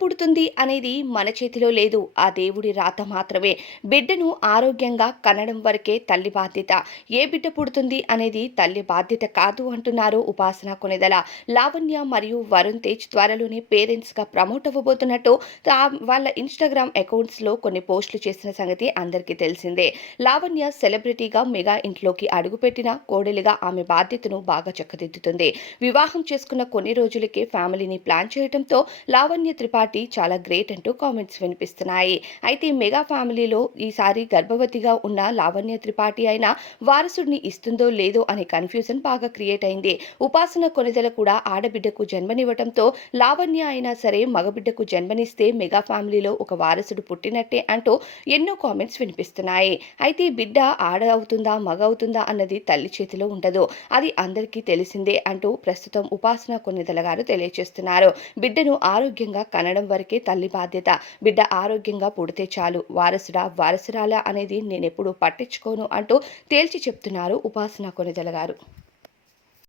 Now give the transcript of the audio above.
పుడుతుంది అనేది మన చేతిలో లేదు, ఆ దేవుడి రాత మాత్రమే. బిడ్డను ఆరోగ్యంగా కనడం వరకే తల్లి బాధ్యత. ఏ బిడ్డ పుడుతుంది అనేది తల్లి బాధ్యత కాదు అంటున్నారు ఉపాసన కొణిదెల. లావణ్య మరియు వరుణ్ తేజ్ త్వరలోనే పేరెంట్స్గా ప్రమోట్ అవ్వబోతున్నట్టు వాళ్ళ ఇన్స్టాగ్రామ్ అకౌంట్స్లో కొన్ని పోస్టులు చేసిన సంగతి అందరికీ తెలిసిందే. లావణ్య సెలబ్రిటీగా మెగా ఇంట్లోకి అడుగుపెట్టిన కోడలిగా ఆమె బాధ్యతను బాగా చక్కదిద్దుతుంది. వివాహం చేసుకున్న కొన్ని రోజులకే ఫ్యామిలీని ప్లాన్ చేయడంతో లావణ్య త్రిపాఠి చాలా గ్రేట్ అంటూ కామెంట్స్ వినిపిస్తున్నాయి. అయితే మెగా ఫ్యామిలీలో ఈసారి గర్భవతిగా ఉన్న లావణ్య త్రిపాఠి అయినా వారసుడిని ఇస్తుందో లేదో అనే కన్ఫ్యూజన్ బాగా క్రియేట్ అయింది. ఉపాసన కొణిదెల కూడా ఆడబిడ్డకు జన్మనివ్వటంతో లావణ్య అయినా సరే మగబిడ్డకు జన్మనిస్తే మెగా ఫ్యామిలీలో ఒక వారసుడు పుట్టినట్టే అంటూ ఎన్నో కామెంట్స్ వినిపిస్తున్నాయి. అయితే బిడ్డ ఆడ అవుతుందా మగ అవుతుందా అన్నది తల్లి చేతిలో ఉండదు, అది అందరికీ తెలిసిందే అంటూ ప్రస్తుతం ఉపాసన కొణిదెల గారు తెలియజేస్తున్నారు. బిడ్డను ఆరోగ్యంగా కనడం వరకే తల్లి బాధ్యత. బిడ్డ ఆరోగ్యంగా పుడితే చాలు, వారసుడా వారసురాలా అనేది నేనెప్పుడు పట్టించుకోను అంటూ తేల్చి చెప్తున్నారు ఉపాసన కొణిదెల గారు.